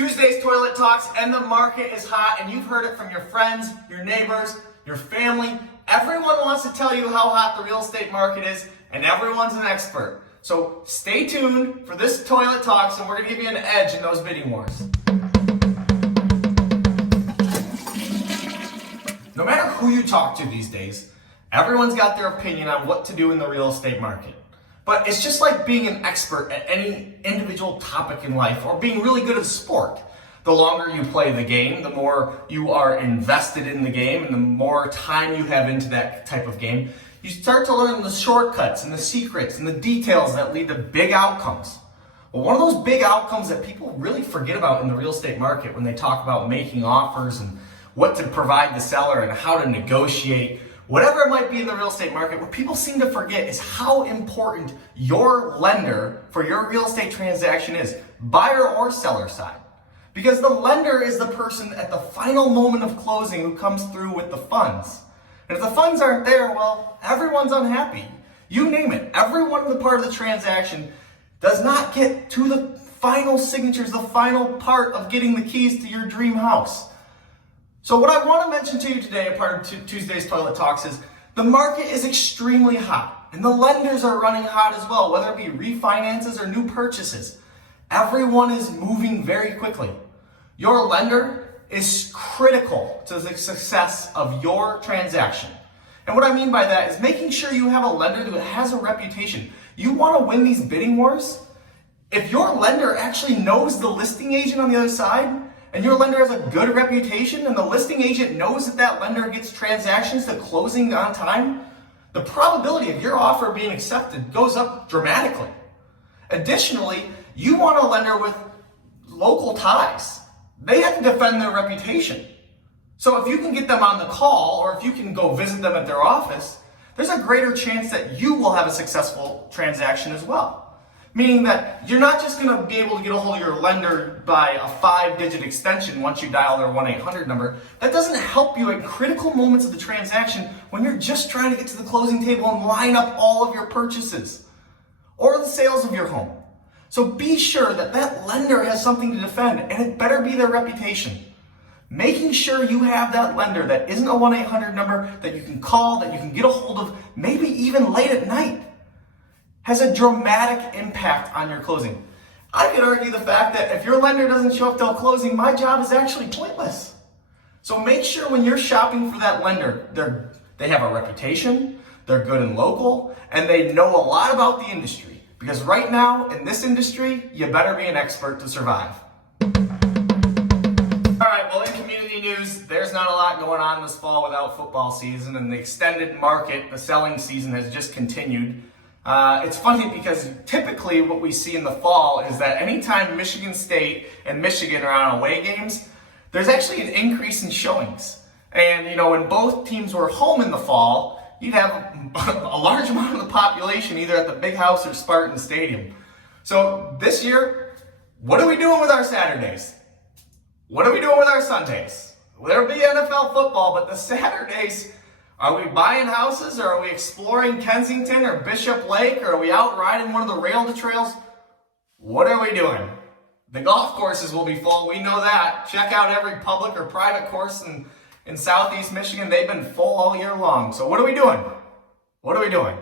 Tuesday's Toilet Talks, and the market is hot, and you've heard it from your friends, your neighbors, your family. Everyone wants to tell you how hot the real estate market is, and everyone's an expert. So stay tuned for this Toilet Talks, and we're going to give you an edge in those bidding wars. No matter who you talk to these days, everyone's got their opinion on what to do in the real estate market. But it's just like being an expert at any individual topic in life or being really good at a sport. The longer you play the game, the more you are invested in the game and the more time you have into that type of game, you start to learn the shortcuts and the secrets and the details that lead to big outcomes. Well, one of those big outcomes that people really forget about in the real estate market when they talk about making offers and what to provide the seller and how to negotiate, whatever it might be in the real estate market, what people seem to forget is how important your lender for your real estate transaction is, buyer or seller side. Because the lender is the person at the final moment of closing who comes through with the funds. And if the funds aren't there, well, everyone's unhappy. You name it. Everyone in the part of the transaction does not get to the final signatures, the final part of getting the keys to your dream house. So what I want to mention to you today, a part of Tuesday's Toilet Talks, is the market is extremely hot. And the lenders are running hot as well, whether it be refinances or new purchases. Everyone is moving very quickly. Your lender is critical to the success of your transaction. And what I mean by that is making sure you have a lender that has a reputation. You want to win these bidding wars? If your lender actually knows the listing agent on the other side, and your lender has a good reputation, and the listing agent knows that that lender gets transactions to closing on time, the probability of your offer being accepted goes up dramatically. Additionally, you want a lender with local ties. They have to defend their reputation. So if you can get them on the call, or if you can go visit them at their office, there's a greater chance that you will have a successful transaction as well. Meaning that you're not just going to be able to get a hold of your lender by a 5-digit extension once you dial their 1-800 number. That doesn't help you at critical moments of the transaction when you're just trying to get to the closing table and line up all of your purchases or the sales of your home. So be sure that that lender has something to defend, and it better be their reputation. Making sure you have that lender that isn't a 1-800 number that you can call, that you can get a hold of, maybe even late at night, has a dramatic impact on your closing. I could argue the fact that if your lender doesn't show up till closing, my job is actually pointless. So make sure when you're shopping for that lender, they have a reputation, they're good and local, and they know a lot about the industry. Because right now, in this industry, you better be an expert to survive. All right, well, in community news, there's not a lot going on this fall without football season, and the extended market, the selling season has just continued. It's funny because typically what we see in the fall is that anytime Michigan State and Michigan are on away games, there's actually an increase in showings. And, when both teams were home in the fall, you'd have a large amount of the population either at the Big House or Spartan Stadium. So this year, what are we doing with our Saturdays? What are we doing with our Sundays? There'll be NFL football, but the Saturdays, are we buying houses, or are we exploring Kensington or Bishop Lake, or are we out riding one of the rail trails? What are we doing? The golf courses will be full, we know that. Check out every public or private course in Southeast Michigan. They've been full all year long. So what are we doing? What are we doing?